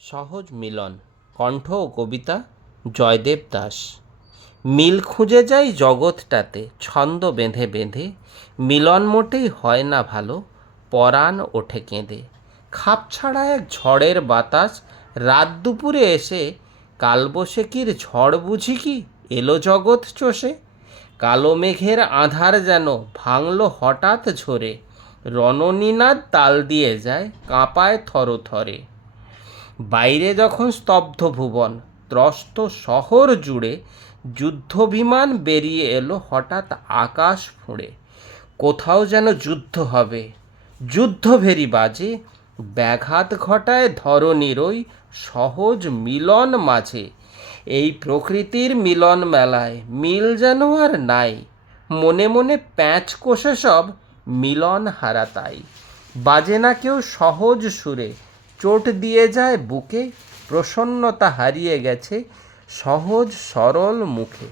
সহজ মিলন। কণ্ঠ ও কবিতা জয়দেব দাস। মিল খুঁজে যাই জগৎটাতে ছন্দ বেঁধে বেঁধে, মিলন মোটেই হয় না ভালো, পরাণ ওঠে কেঁদে। খাপ ছাড়া এক ঝড়ের বাতাস রাত দুপুরে এসে, কালবৈশাখীর ঝড় বুঝি কি এলো জগৎ চষে। কালো মেঘের আঁধার যেন ভাঙল হঠাৎ ঝরে, রণনীনাদ তাল দিয়ে যায় কাঁপায় থরে থরে। বাইরে যখন স্তব্ধ ভুবন, ত্রস্ত শহর জুড়ে যুদ্ধবিমান বেরিয়ে এলো হঠাৎ আকাশ ফুঁড়ে। কোথাও যেন যুদ্ধ হবে, যুদ্ধভেরি বাজে, ব্যাঘাত ঘটায় ধরণীর ওই সহজ মিলন মাঝে। এই প্রকৃতির মিলন মেলায় মিল যেন আর নাই, মনে মনে প্যাঁচ কষে সব মিলন হারা তাই। বাজে না কেউ সহজ সুরে, চোট দিয়ে যায় বুকে, প্রসন্নতা হারিয়ে গেছে সহজ সরল মুখে।